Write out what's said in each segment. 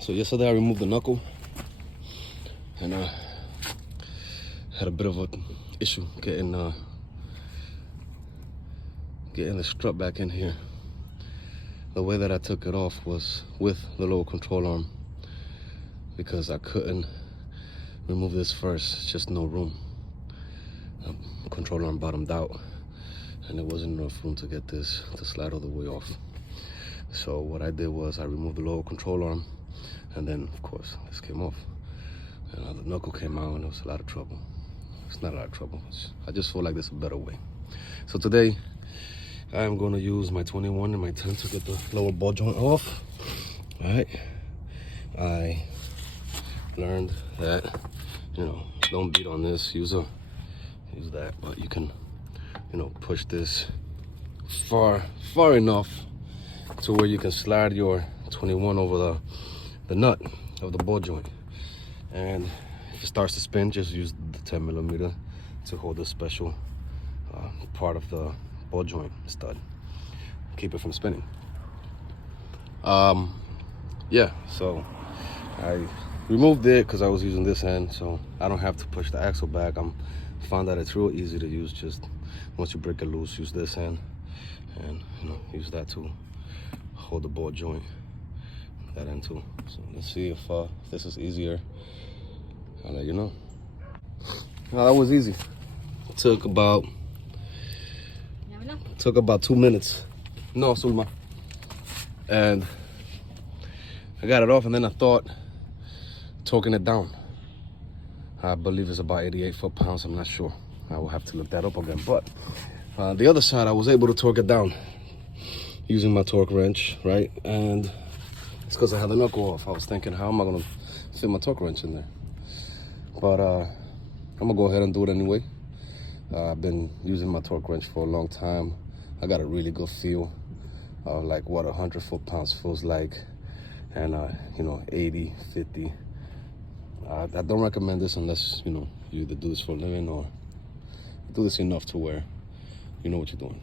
So yesterday I removed the knuckle, and had a bit of an issue getting the strut back in here. The way that I took it off was with the lower control arm, because I couldn't remove this first. It's just no room. Control arm bottomed out, and there wasn't enough room to get this to slide all the way off. So what I did was I removed the lower control arm, and then of course this came off, and the knuckle came out, and it was a lot of trouble. It's not a lot of trouble. I just feel like there's a better way. So today I am going to use my 21 and my 10 to get the lower ball joint off. All right. I learned that, you know, don't beat on this. Use that, but you can, you know, push this far enough to where you can slide your 21 over the nut of the ball joint. And if it starts to spin, just use the 10 millimeter to hold the special part of the ball joint stud. Keep it from spinning. Yeah, so I removed it because I was using this end, so I don't have to push the axle back. Found that it's real easy to use. Just once you break it loose, use this end, and you know, use that to hold the ball joint. That end too. So let's see if this is easier. I'll let you know. Well, that was easy. It took about 2 minutes. No, Sulma. And I got it off, and then I thought torquing it down. I believe it's about 88 foot-pounds. I'm not sure. I will have to look that up again. But the other side, I was able to torque it down using my torque wrench, right? And it's because I had the knuckle off. I was thinking, how am I going to fit my torque wrench in there? But I'm going to go ahead and do it anyway. I've been using my torque wrench for a long time. I got a really good feel, like what 100 foot-pounds feels like, and you know, 80, 50. I don't recommend this unless, you know, you either do this for a living or do this enough to where you know what you're doing.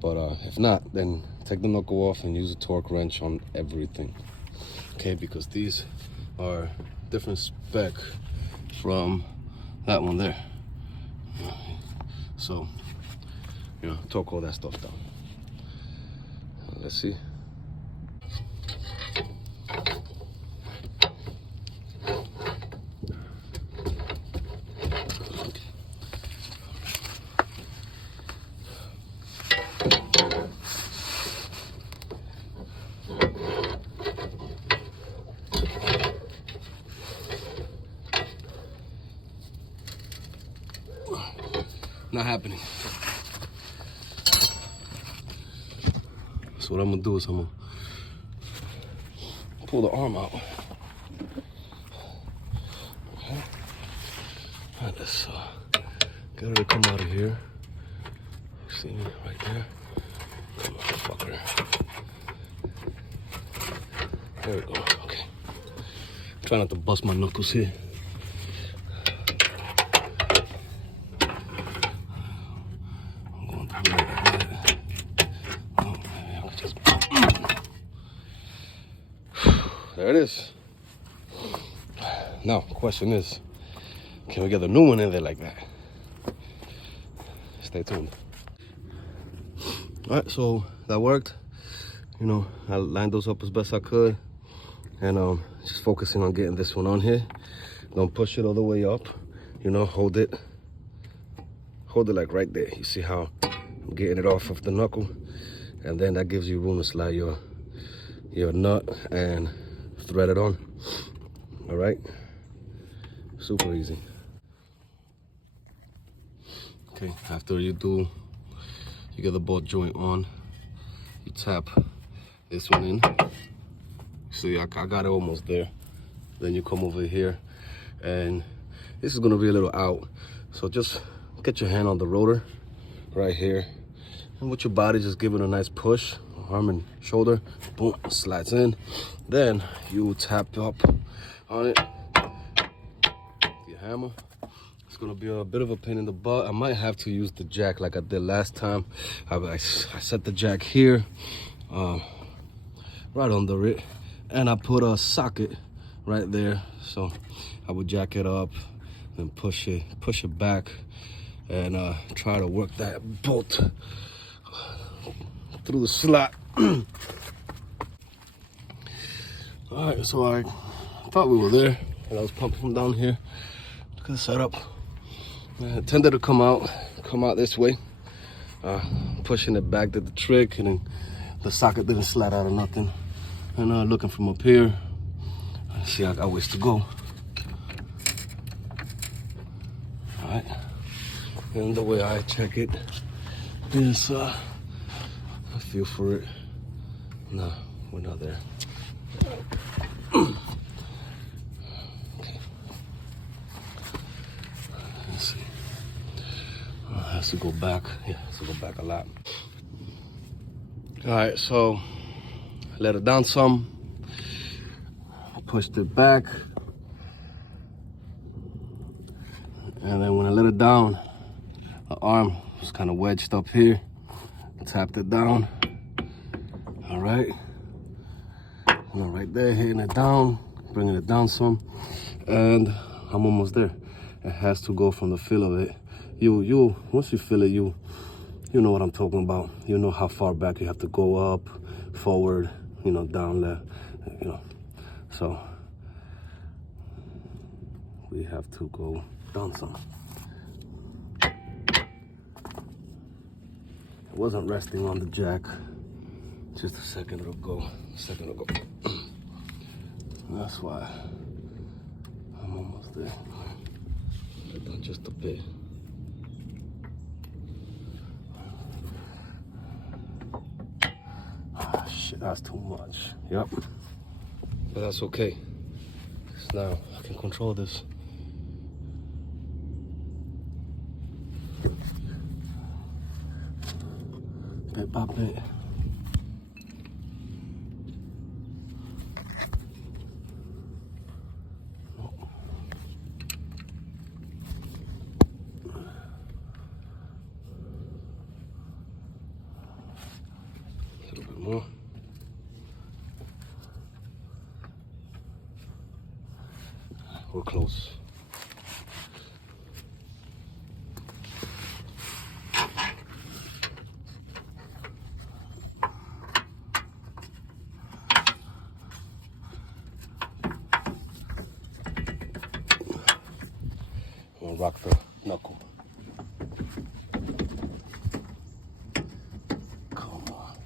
But if not, then take the knuckle off and use a torque wrench on everything. Okay, because these are different spec from that one there. So, you know, torque all that stuff down. Let's see. Not happening. So what I'm gonna do is I'm gonna pull the arm out. Okay. Alright, let's get her to come out of here. See me right there? Come on, fucker. There we go. Okay. Try not to bust my knuckles here. There it is. Now, question is, can we get the new one in there like that? Stay tuned. All right, so that worked. You know, I lined those up as best I could, and just focusing on getting this one on here. Don't push it all the way up. You know, hold it like right there. You see how I'm getting it off of the knuckle, and then that gives you room to slide your nut and thread it on. All right, super easy. Okay, after you get the ball joint on, you tap this one in. See, I got it almost there. Then you come over here, and this is gonna be a little out, so just get your hand on the rotor right here, and with your body just give it a nice push arm and shoulder, boom, slides in. Then you tap up on it, your hammer. It's gonna be a bit of a pain in the butt. I might have to use the jack like I did last time. I set the jack here, right under it, and I put a socket right there. So I would jack it up and push it back, and try to work that bolt through the slot. All right, so I thought we were there, and I was pumping from down here. Look at the setup. It tended to come out this way. Pushing it back did the trick, and then the socket didn't slide out of nothing. And looking from up here, see, I got ways to go. All right, and the way I check it is, I feel for it. No, we're not there. Okay. Let's see. I have to go back. Yeah, it has to go back a lot. All right, so let it down some. Pushed it back. And then when I let it down, the arm was kind of wedged up here. Tapped it down. All right. And right there, hitting it down, bringing it down some. And I'm almost there. It has to go from the feel of it. Once you feel it, you know what I'm talking about. You know how far back you have to go, up, forward, down, left, So we have to go down some. It wasn't resting on the jack just a second ago. That's why I'm almost there. Just a bit. Ah, shit, that's too much. Yep. But that's okay. Now I can control this. Bit by bit. A little bit more. We're close. We'll rock the knuckle. Come on.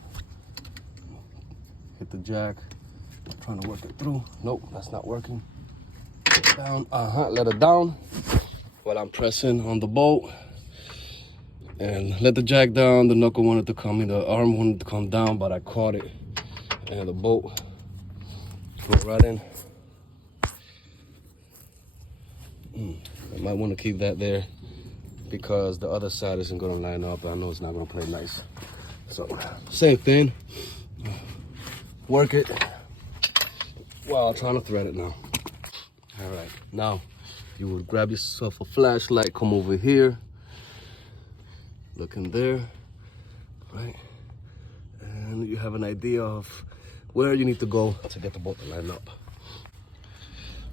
Hit the jack. Trying to work it through. Nope, that's not working. Down, let it down while I'm pressing on the bolt, and let the jack down. The knuckle wanted to come in, the arm wanted to come down, but I caught it, and the bolt went right in. I might want to keep that there because the other side isn't going to line up. I know it's not going to play nice. So same thing, work it while trying to thread it now. All right, now you would grab yourself a flashlight, come over here, look in there, right? And you have an idea of where you need to go to get the bolt to line up.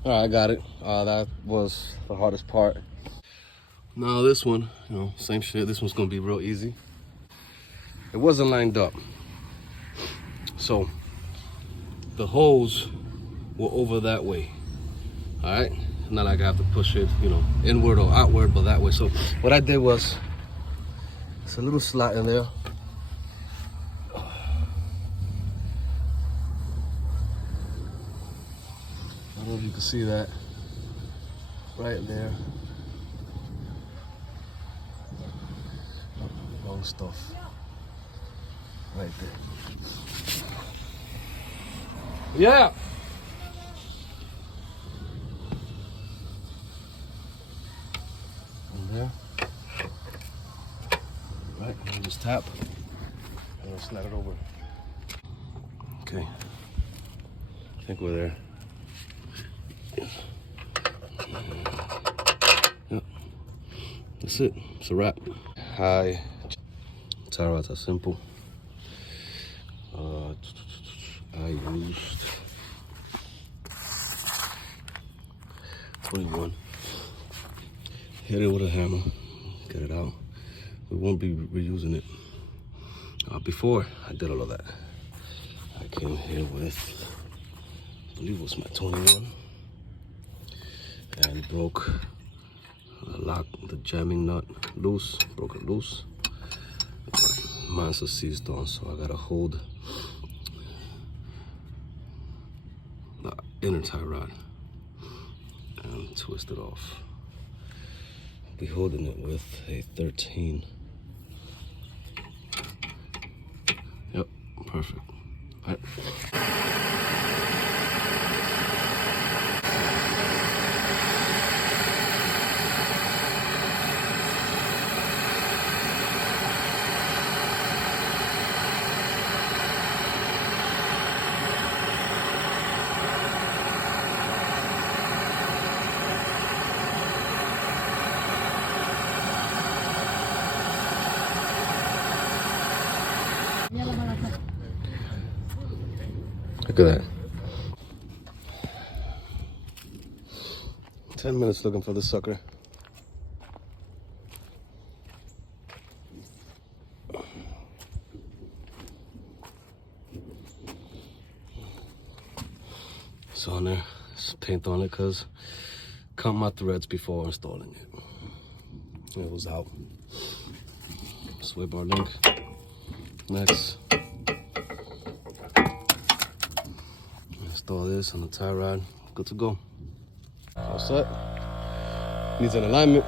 All right, I got it. That was the hardest part. Now this one, same shit. This one's gonna be real easy. It wasn't lined up. So the holes were over that way. All right, not like I have to push it, inward or outward, but that way. So what I did was, it's a little slot in there. I don't know if you can see that, right there. Wrong stuff, right there. Yeah. There. Right, and just tap, and then slide it over. Okay. I think we're there. Yep. That's it. It's a wrap. Hi. Tie rods are simple. I used 21. Hit it with a hammer. Get it out. We won't be reusing it. Before I did all of that, I came here with, I believe it was my 21, and broke the lock, the jamming nut loose, broke it loose. But mine's a seized on, so I gotta hold the inner tie rod and twist it off. I'll be holding it with a 13. Yep, perfect. All right. Look at that. 10 minutes looking for this sucker. It's on there. It's paint on it because cut my threads before installing it. It was out. Sway bar link. Next. Install this on the tie rod. Good to go. All set. Needs an alignment.